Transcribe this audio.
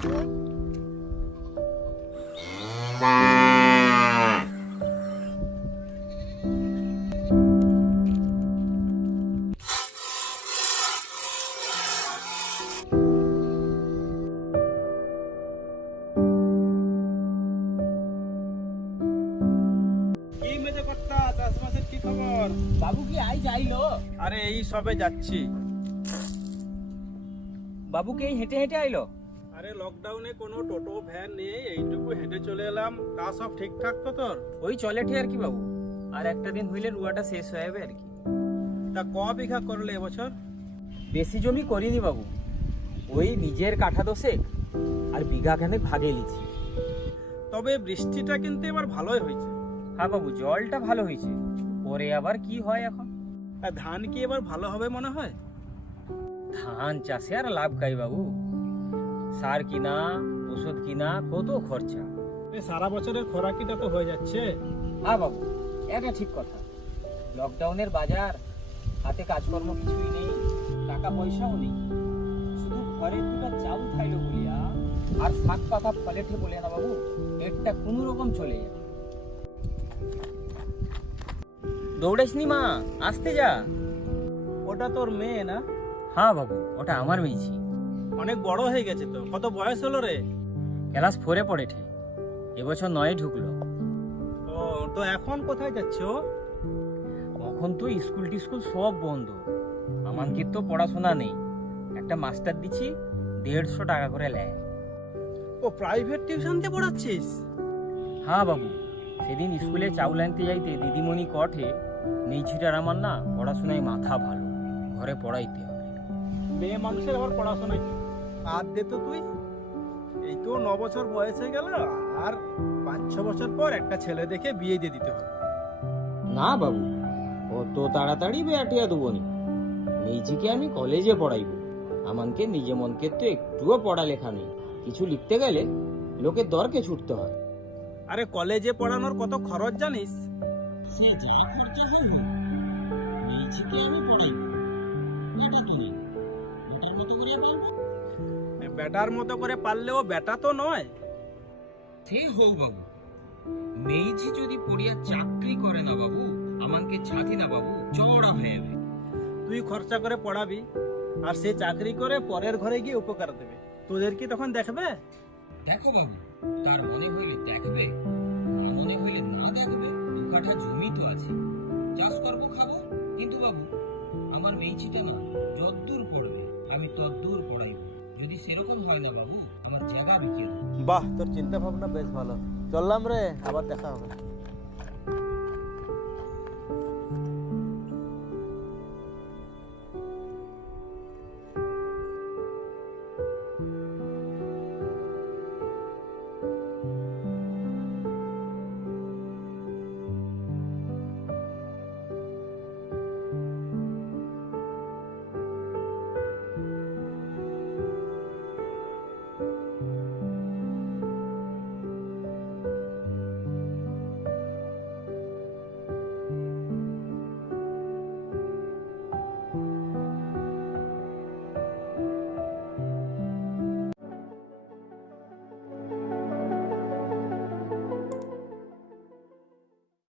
বাবু কি আই যাইলো? আরে এই সবে যাচ্ছি। বাবু কি হেঁটে হেঁটে আইলো? আরে লকডাউনে কোনো টোটো ভ্যান নেই, এইটুকু হেঁটে চলে এলাম। তা সব ঠিকঠাক তো তোর? ওই চলে ঠিক আর কি বাবু, আর একটা দিন হইলে রুয়াটা শেষ হয়ে যাবে আর কি। তা ক বিঘা করলে এবছর? বেশি জমি করিনি বাবু, ওই নিজের কাঠা দোষেক আর বিঘা খানেক ভাগে লিছি। তবে বৃষ্টিটা কিন্তু এবার ভালোই হয়েছে। হ্যাঁ বাবু, জলটা ভালো হয়েছে, পরে আবার কি হয় এখন। আর ধান কি এবার ভালো হবে মনে হয়? ধান চাষে আর লাভ কাই বাবু, সার কিনা, ওষুধ কিনা, কত খরচা। সারা বছরের খোরাকিটা তো হয়ে যাচ্ছে। হ্যাঁ বাবু, এটা ঠিক কথা। লকডাউনের বাজার, হাতে কাজকর্ম কিছুই নেই, টাকা পয়সাও নেই, শুধু ঘরে দুটা চাউল খাইলো বলিয়া আর শাক পাতা ফলেঠে বলে না বাবু, পেটটা কোনো রকম চলে যায়। দৌড়াইস নি মা, আসতে যা। ওটা তোর মেয়ে না? হ্যাঁ বাবু, ওটা আমার মেয়েছি। অনেক বড় হয়ে গেছে তো। কত বয়স হলো রে? ক্লাস 4-এ পড়েছে, এবছর 9-এ ঢুকলো। ও, তো এখন কোথায় যাচ্ছ? এখন তো স্কুল টিস্কুল সব বন্ধ, আমাকে তো পড়াশোনা নেই। একটা মাস্টার দিচ্ছি, 150 টাকা করে নেয়। ও, প্রাইভেট টিউশনতে পড়াচ্ছিস? হ্যাঁ বাবু, সেদিন স্কুলে চাউল আনতে যাইতে দিদিমণি কঠে, মেয়েছিটার আমার না পড়াশোনায় মাথা ভালো, ঘরে পড়াইতে হবে। মেয়ে মানুষের আবার পড়াশোনা কি? আর দে তো তুই। এই তো 9 বছর বয়স হয়ে গেল, আর 5-6 বছর পর একটা ছেলে দেখে বিয়ে দিয়ে দিতে হবে। না বাবু, অত তাড়াতাড়ি বেয়াটিয়া দেবো নি। মেয়েছিকে আমি কলেজে পড়াইব, আমাকে নিজে মনকে তো একটুও পড়ালেখা নেই। কিছু লিখতে গেলে লোকের দরকে ছুটতে হয়। আরে কলেজে পড়ানোর কত খরচ জানিস? সে যা খরচা হবে, মেয়েছিকে আমি পড়াইব, এটা তুমি বেটার মতো করে পারবো। বেটার মতো করে পারলেও বেটা তো নয়। সে হোক বাবু, মেয়েছি যদি পড়িয়া চাকরি করে না বাবু, আমাকে ছাতি না বাবু চড়া হয়ে যাবে। তুই খরচা করে পড়াবি, আর সে চাকরি করে পরের ঘরে গিয়ে উপকার দেবে, তোদের কি তখন দেখবে? দেখো বাবু, তার মনে হইলে দেখবে, না মনে হইলে না দেখবে। 2 কাঠা জমি তো আছে, চাষ করবো, খাবো। কিন্তু বাবু, আমার মেয়েছিটা না যদ্দূর পড়বে আমি তদ্দূর পড়াইব। যদি সেরকম হয় না বাবু, আমার জায়গা বিক্রি। বাহ, তোর চিন্তা ভাবনা বেশ ভালো। চললাম রে, আবার দেখা হবে।